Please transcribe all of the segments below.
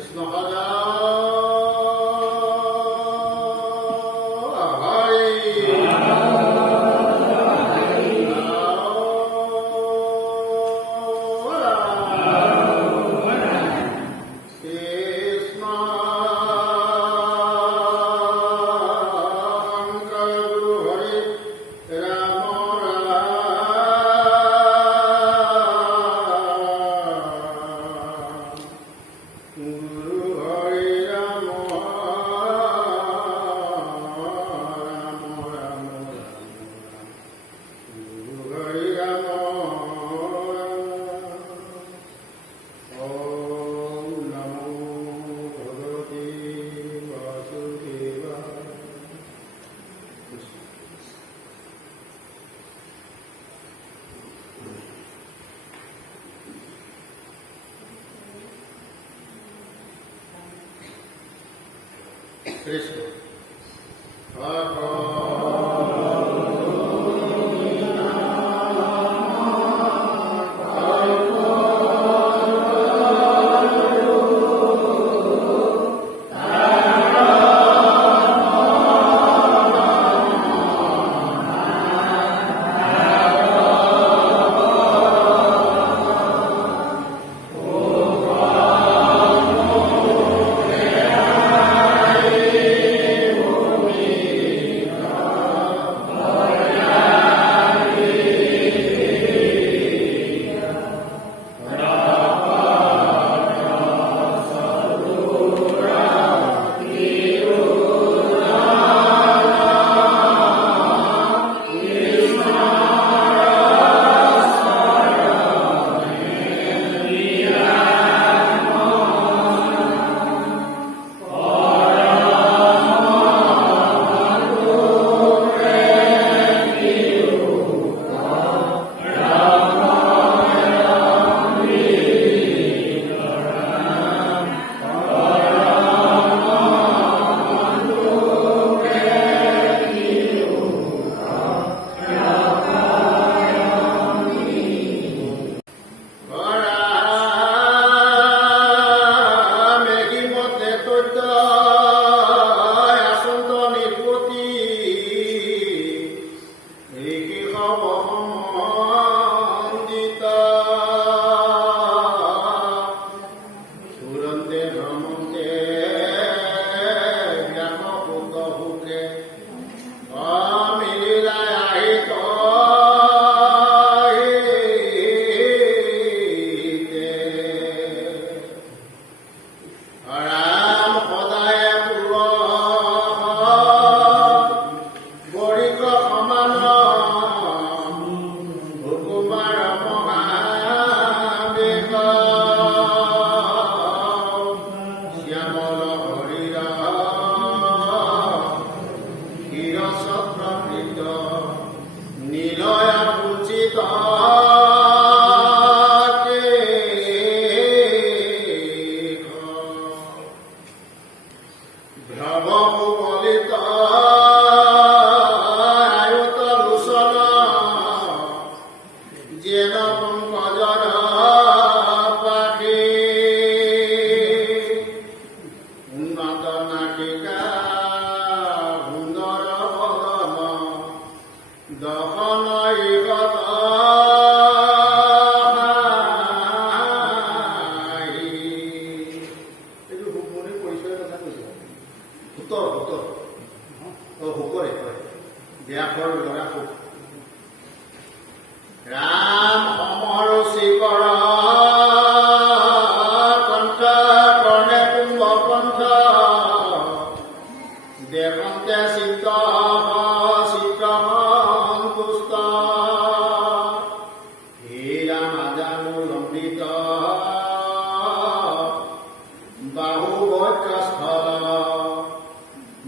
Krishna.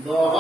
Bahu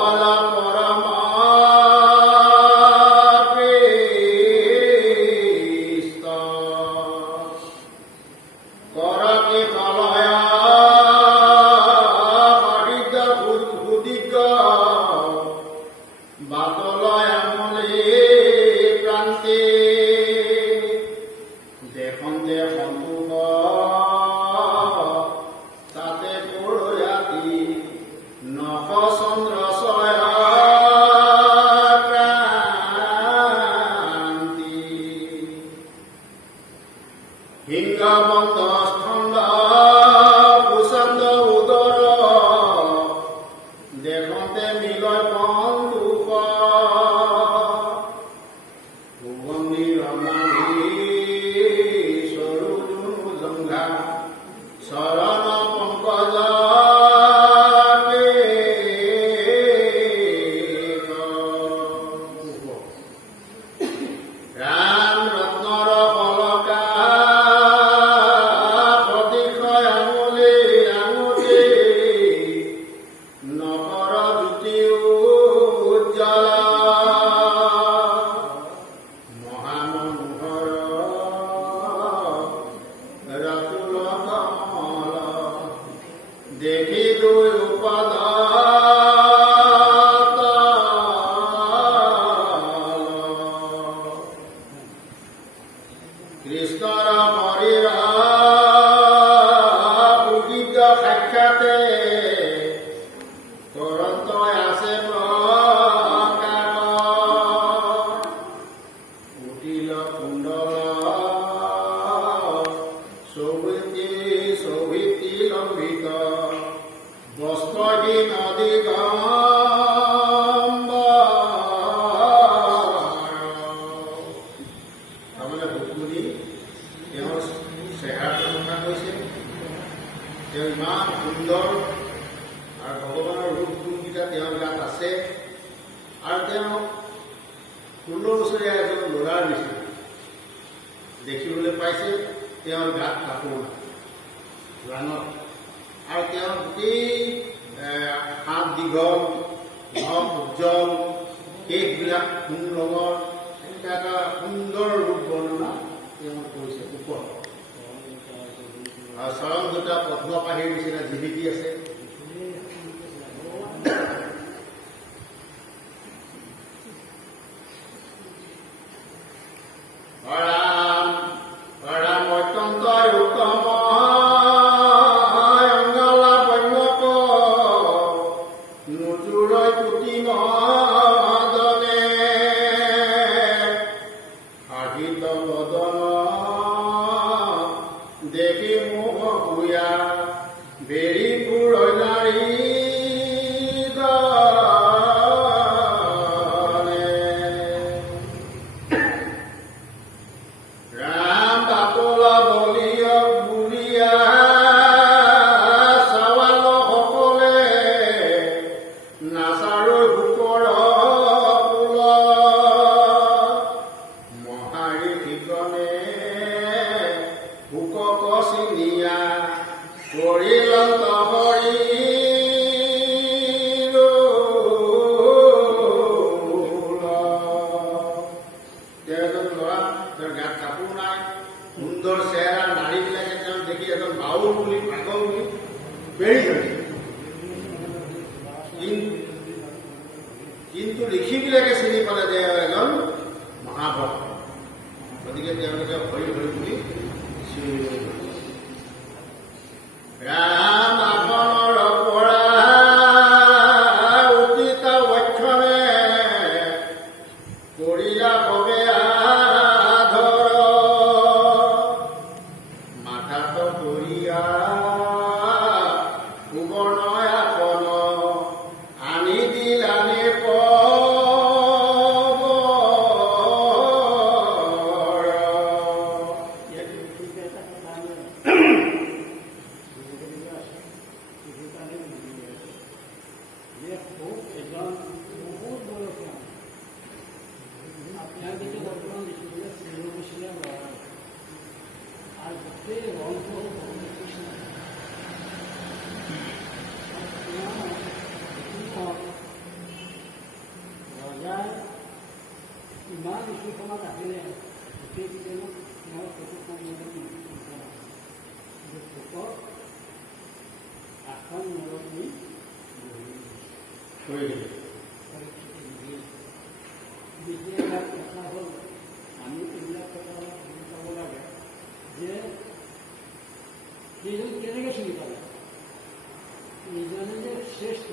দেখি দুই কৃষ্ণৰ শৰীৰ প্ৰকৃত সাক্ষাতে কৰন্ত আছে প্ৰকাৰ কুটিল কুণ্ডল শোভিতি লম্বিত বস্ত্ৰহীন তাৰমানে ভুকুৰি তেওঁৰ চেহেৰাটোৰ কথা কৈছে। তেওঁ ইমান সুন্দৰ আৰু ভগৱানৰ ৰূপ গুণকেইটা তেওঁৰ গাত আছে আৰু তেওঁ 16 বছৰীয়া এজন ল'ৰাৰ নিচিনা দেখিবলৈ পাইছে। তেওঁৰ গাত কাপোৰ নাই ৰাঙত আৰু তেওঁৰ গোটেই হাত দীঘল নখ উজ্জ্বল কেকবিলাক সোণ ৰঙৰ এনেকুৱা এটা সুন্দৰ ৰূপ বৰ্ণনা তেওঁ কৰিছে ওপৰত। আৰু চৰণ দুটা পদ্ম পাহিৰ নিচিনা জিলিকি আছে। অত্যন্ত উত্তম অঙ্গলা বন্যক নুজুৰৈ পুতি মদনে হাহিত বদন দেখি মোহ ভূয়া বেৰি পুৰৈ নাৰী গাত কাপোৰ নাই, সুন্দৰ চেহেৰা, নাৰীবিলাকে তেওঁ দেখি এজন বাউল বুলি পাগল বুলি বেৰি ধৰিছে। কিন্তু ঋষিবিলাকে চিনি পালে যে এজন মহাভক্ত, গতিকে তেওঁলোকে হৰি হৰি বুলি চিঞৰিব ধৰিছে। ৰাম আসনৰ পৰা উচিত বক্ষণে কৰিলা কবে ইমান বিশ্বখনত আহিলে গোটেইকেইজনক মই ফটো সম্বোধন ফটো আসন মূৰতনি দ্বিতীয় কথা হ'ল আমি এইবিলাক কথা অলপ বুজি পাব লাগে যে সেইজন কেনেকৈ চিনি পালে নিজনে যে শ্ৰেষ্ঠ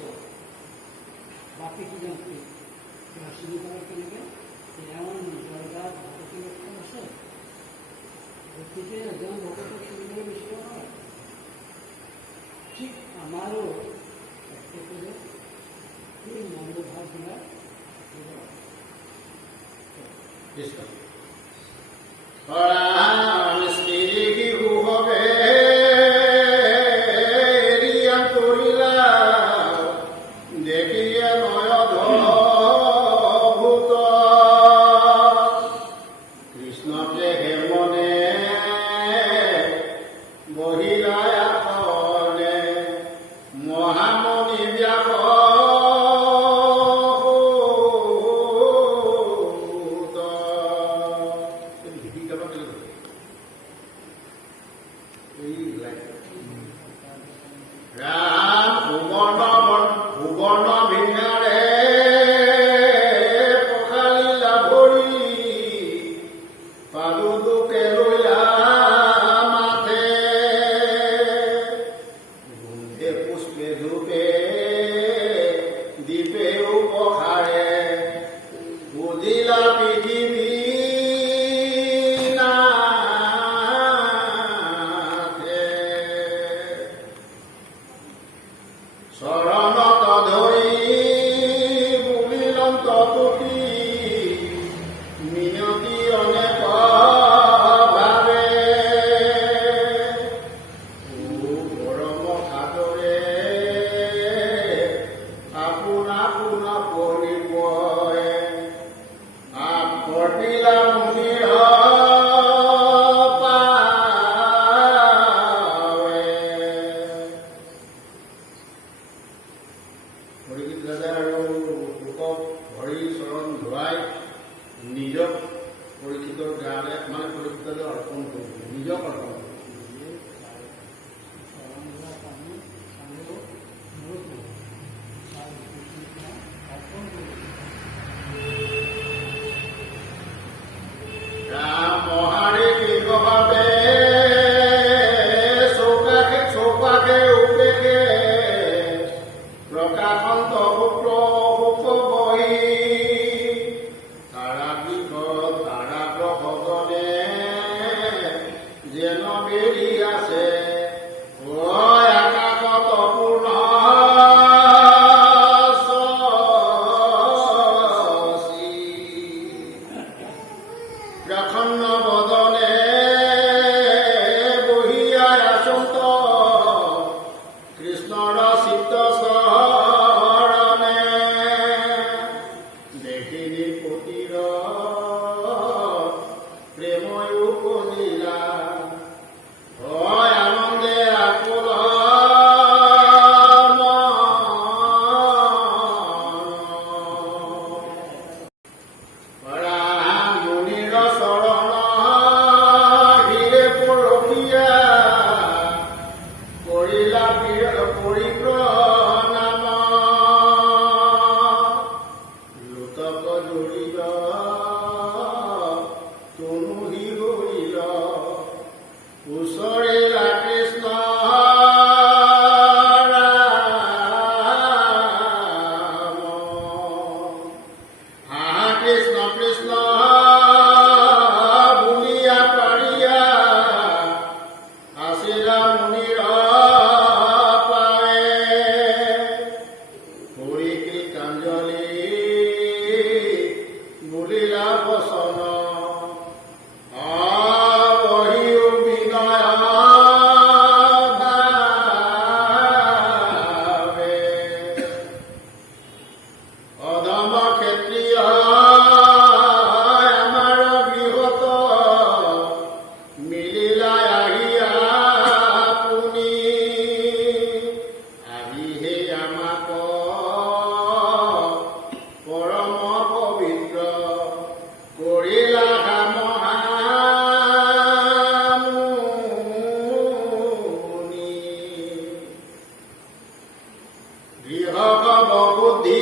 বাকী কিজন চিনি পালে কেনেকৈ তেওঁৰ নিজৰ গাত ভকতি লক্ষণ আছে। গতিকে এজন ভকতক চিনিবলৈ বিচাৰ নহয়। ঠিক আমাৰো প্ৰত্যেকৰে সেই মনোভাৱবিলাক চৰণত ধৰি বুলিলন্ত পুতি মিনতি অনেক ভাৱে পৰম সাদৰে আপোনা পোনা পৰিবয়ে ঘটিলা মুনিৰ পাৱে। হৰিগীত ৰাজা আৰু লোকক হৰি চৰণ ধুৱাই নিজক পৰীক্ষিতৰ গালে মানে পৰীক্ষিতলৈ অৰ্পণ কৰিব, নিজক অৰ্পণ কৰিব। ৰাম মহাৰে কৃষ্ণভাৱে চৌপাশে উপেশে প্ৰকাশন্ত পুত্ৰ সুখ বহি তাৰাগ্ৰ ভগনে যেন বেৰি আছে আকাশত পূৰ্ণ প্ৰসন্ন বদনে বহিয়াই আচন্ত কৃষ্ণৰ চিত্ত চৰণে দেখিলি পতিৰ প্ৰেময় উপজিলা হয় আনন্দে আকুল মুনিৰ চৰণ হিৰে পৰখীয়া কৰিলা পৰিপ্ৰণাম লোতক জুৰিল তনুহি হৰিল ওচৰিলা কৃষ্ণ কৃষ্ণ কৃষ্ণ বুলিয়া পাৰিয়া আছিলা মুনিৰ পাৱে হৰি কীৰ্তঞ্জলি বুলিলা বচন বহিও বিনয় ভাৱে অধম ক্ষেত্ৰীয় আমাৰ গৃহত মিলিলা আহিয়া আপুনি আহিহে আমাক পৰম পবিত্ৰ কৰিলা মহামুনি গৃহক বুদ্ধি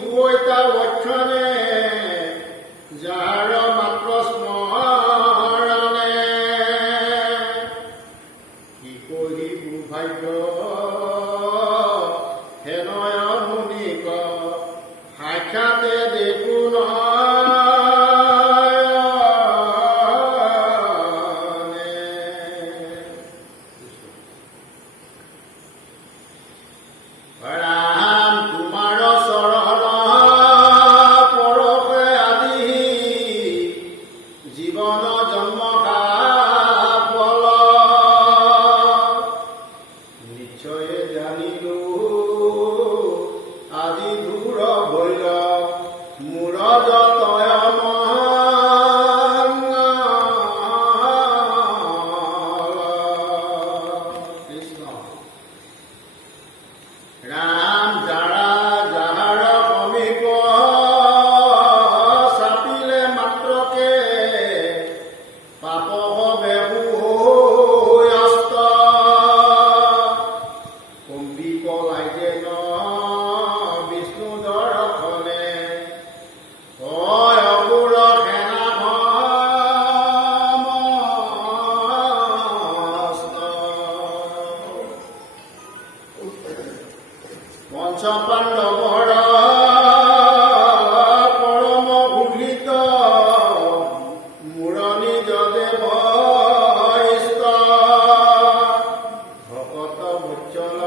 হুৱৈতা লক্ষণে যাৰ মাত্ৰ স্মৰণে কি কহি দুৰ্ভাগ্য হেনয় মুনিক সাক্ষাতে দেখো নয়নে। ৰাম তোমাৰ চৰণ পৰশে আদি জীৱন জন্ম ফল নিশ্চয়ে জানিলো আজি দূৰ ভৈল মোৰ যতয় কৃষ্ণ ৰাম যাহাৰ সমীপ চাপিলে মাত্ৰকে পাপ হবে অস্ত কম্বি পলাই যেন বিষ্ণু দৰ্শনে হয় অসুৰ সেনা পঞ্চপাণ্ডৱৰ পৰম ভূষিত মূৰণি যদেৱ ইষ্ট ভকত বৎসল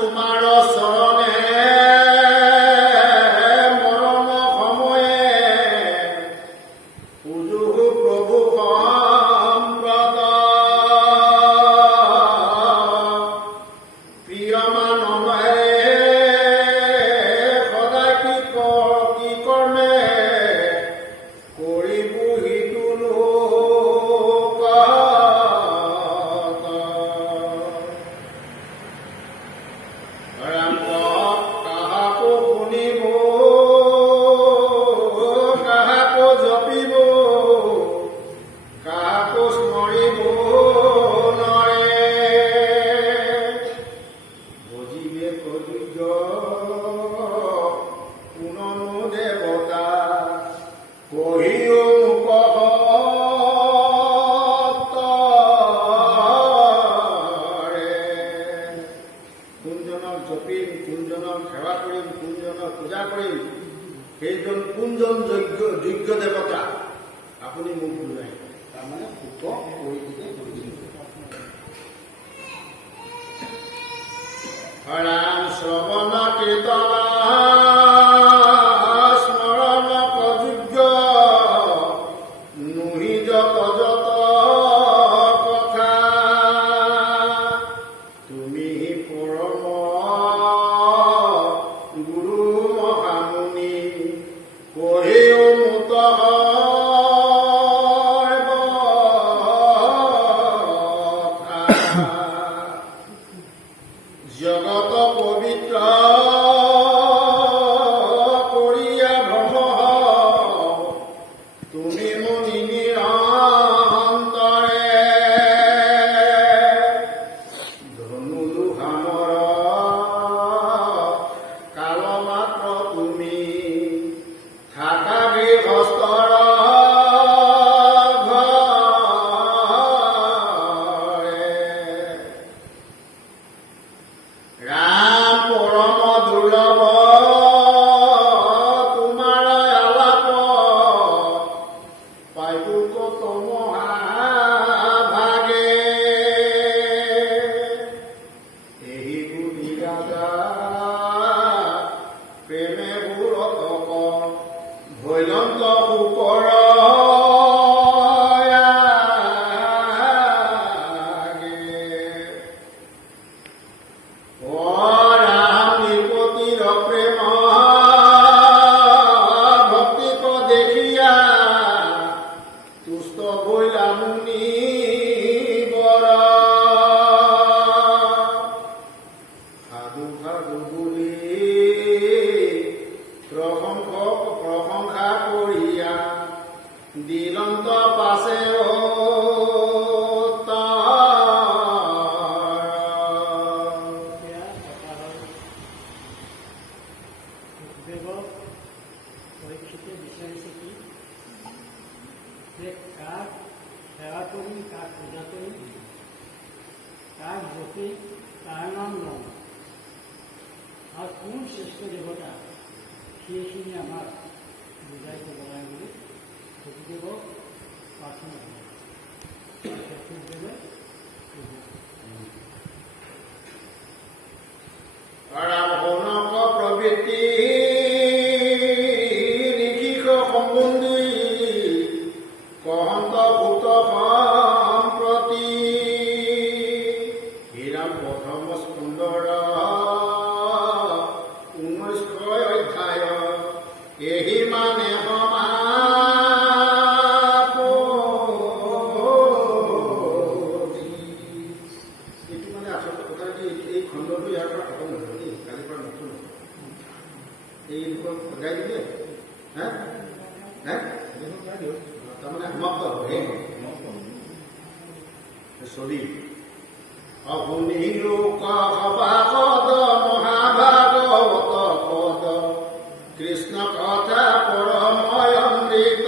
তোমাৰ চৰণে মৰম সময়ে পূজো প্ৰভু সম্প্ৰদ প্ৰিয় মানৱে সদায় কি কৰ্মে কৰিব সিটো লোক কাহাকো শুনিব কাহাকো জপিব কাহাকো স্মৰিব নৰে ভজিবে কলিয পুননো দেৱতা কহিও মুখ কোনজনক জপিম কোনজনক সেৱা কৰিম কোনজনক পূজা কৰিম সেইজন কোনজন যোগ্য দেৱতা আপুনি মোক বুজাই তাৰমানে সুখ পৰিস্থিতি ৰাম শ্ৰৱণ কীৰ্তন স্মৰণ প্ৰযোগ্য নুহি যত যত কথা তুমি পৰম গুৰু মহামুনি কহিও মুত জগত পবিত্ৰ কৰিয়া ভ্ৰম তুমি মুনি নিৰন্তৰে ধনু দুহামৰ কাল মাত্ৰ তুমি থাকা গৃহস্থৰ ঘৰে ৰাম পৰম দুৰ্লভ তোমাৰ আলাপ পাইতো কত মহাভাগে এই বুদ্ধি ৰাজা প্ৰেমে বুৰতক ভৈলন্ত শুকৰ ৰাম নিপতিৰ প্ৰেম ভক্তিক দেখিয়া তুষ্ট বৈলা মুনি বৰ সাধু সাধু বুলি প্ৰশংসা কৰিয়া দিলন্ত পাছে সেয়া কথা হ'ল সুখদেৱক পৰীক্ষিতে বিচাৰিছে কি যে কাক সেৱা কৰিম কাক পূজা কৰিম কাক জপি কাৰ নাম ল'ম আৰু কোন শ্ৰেষ্ঠ দেৱতা সেইখিনি আমাক বুজাই ক'ব লাগে বুলি সুখদেৱক প্ৰাৰ্থনা কৰে সুখদেৱে ৰাৱণক প্ৰবৃত্তি নিশিষ সম্বন্ধী কহন্ত ভূত সম্প্ৰতি হীৰাম প্ৰথম স্কন্ধৰ 19 অধ্যায় এহি মানে এইটো মানে আচলতে কথা কি এই খণ্ডটো ইয়াৰ পৰা খতম নহয় দেই কালিৰ পৰা নতুন এই সজাই দিলে হা হা তাৰমানে সমাপ্ত চলি অগুণী লোক সভাপদ মহাভাগৱত পদ কৃষ্ণ কথা পৰময় অমৃত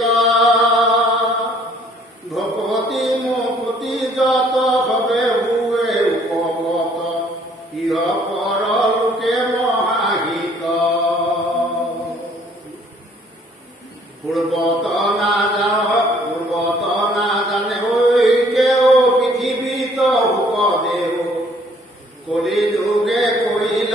ভকতি মুকুতি যত হবে হুৱে উপগত ইহ পৰলোকে মহাহিত পূৰ্বত নাজানে ঐ কেও পৃথিৱীত সুখদেৱ কলি যুগে কৰিলে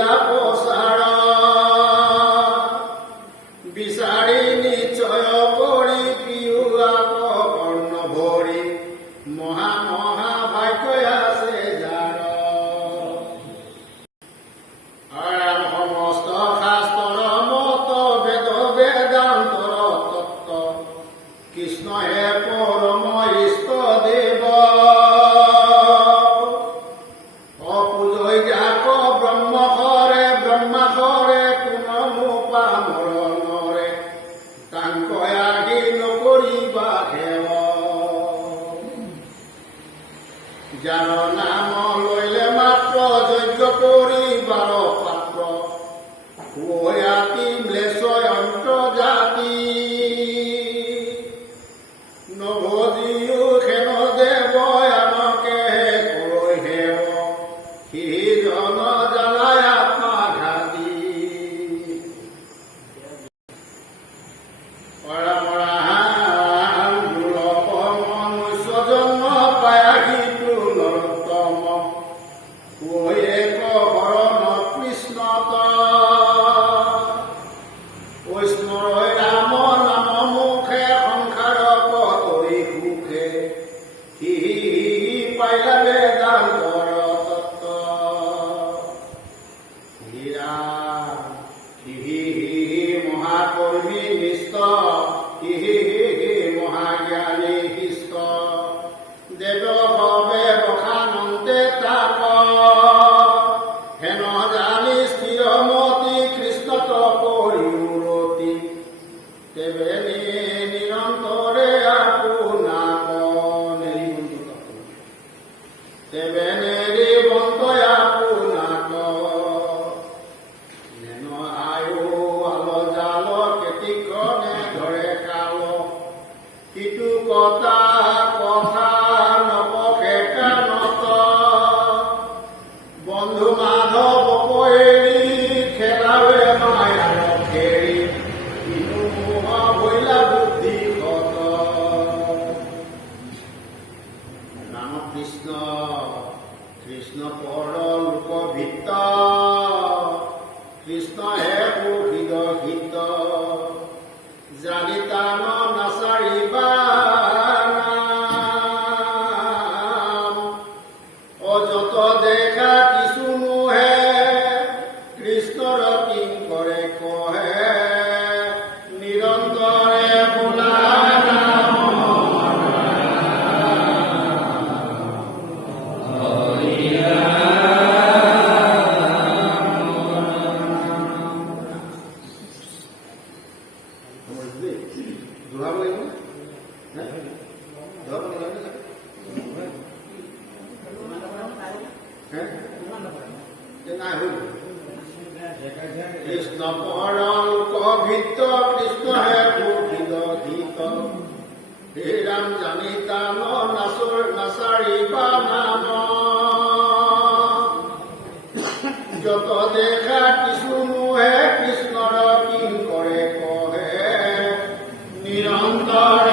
ব্ৰহ্মশৰে ব্ৰহ্মাশৰে কোননো পামৰণৰে তাংক আহি নকৰিবা সেৱ যাৰ নাম লৈলে মাত্ৰ যজ্ঞ কৰিবাৰ পাত্ৰ য়াতি ম্লেশয় অন্তৰ্জাতি নভজিও সেন দেৱ আনকে কৈ হেৱ সিজন জানাই আত্মাঘাতী মনুষ্য জন্ম পায়াগীটো নৰোত্তম কৈ এক হৰণ কৃষ্ণত ঐস্মৰয় ৰাম নাম মুখে সংসাৰ পতৰি সুখে হি পাইলা বেদান্তৰ তত্ত্ব হীৰা হি মহাকৰ্মী নিষ্ঠ হি মহাজ্ঞানী শিষ্ট দেৱ ভৱে বখানন্তে তাপ হেন জানি স্থিৰমতি কৃষ্ণত পৰিউৰতি তেবে নিৰন্তৰে আপোনাক তেবে নেৰিবন্ত আপোনাক নেন আয়ু আল জাল কেতিকনে ধৰে কাল কিটো কথা নপখে কানত বন্ধু মাধৱ কৈৰি খেলাৱে মায়াৰ খেৰি কিনো মোহ ভৈলা বুদ্ধি কত ৰাম কৃষ্ণ কৃষ্ণ পৰ লোকভিত্ত কৃষ্ণ হে সুহৃদ হিত জানি তান নাচাৰিবা অযত দেখা কিছুনো হে কৃষ্ণৰ কিংকৰে কহে নিৰন্তৰে বোলা জোহাব লাগিব নে জোহাব নালাগে নাই হৈ কৃষ্ণ পৰ লোকভিত্ত কৃষ্ণ হে সুহৃদ হিত হে ৰাম জানি তান নাচাৰিবা নাম যত দেখা কিছুনো হে কৃষ্ণৰ কিংকৰে কহে নিৰন্তৰ